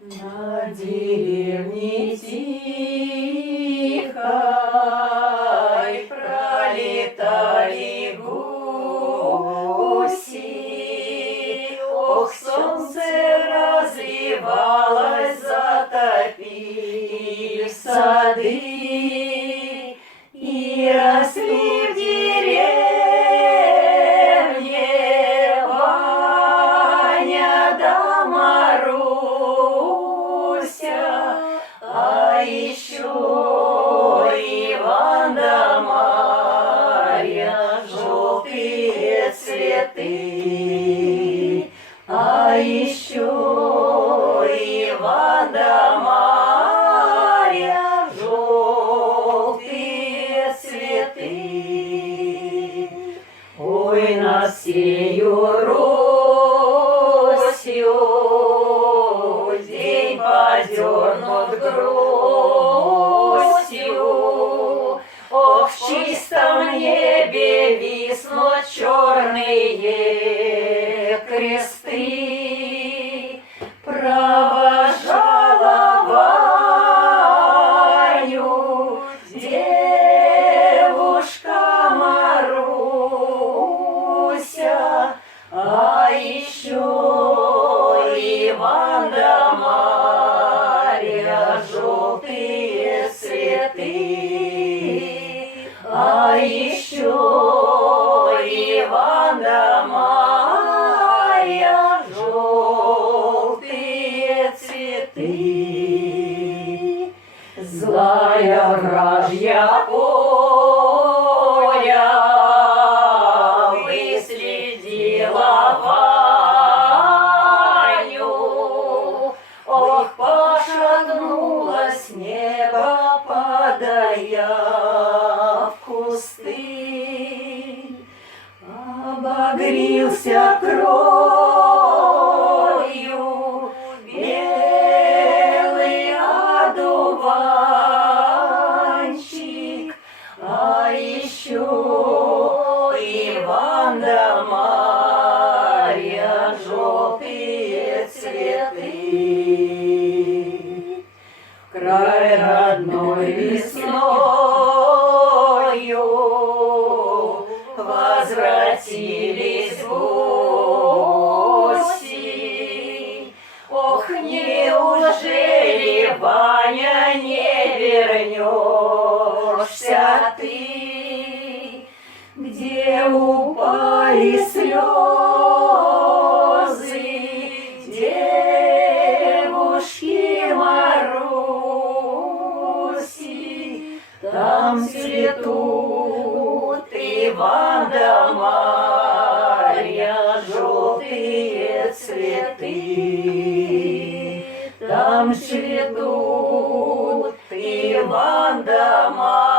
На деревне тихой пролетали гуси. Ох, солнце разливалось, затопив сады, и росли в деревне Ваня да Маруся, а еще Иван да Марья, желтые цветы, а еще Иван да Марья, желтые цветы. Ой, на сею Росью день подернут грустью. Ох, в чистом небе виснут черные кресты. Провожала Ваню девушка Маруся, а еще Иван да Марья, желтые цветы, а еще Иван да Марья, желтые цветы. Злая вражья Оля выследила Ваню. Ох, пошатнулась небо, падая в кусты. Обогрился кровью белый одуванчик, а еще Иван да Марья, желтые цветы. В край родной весною возвратились гуси. Ох, неужели, Ваня, не вернешься ты? Где упали слезы девушки Маруси? Там цветут Иван да Марья, желтые цветы. Там цветут Иван да Марья.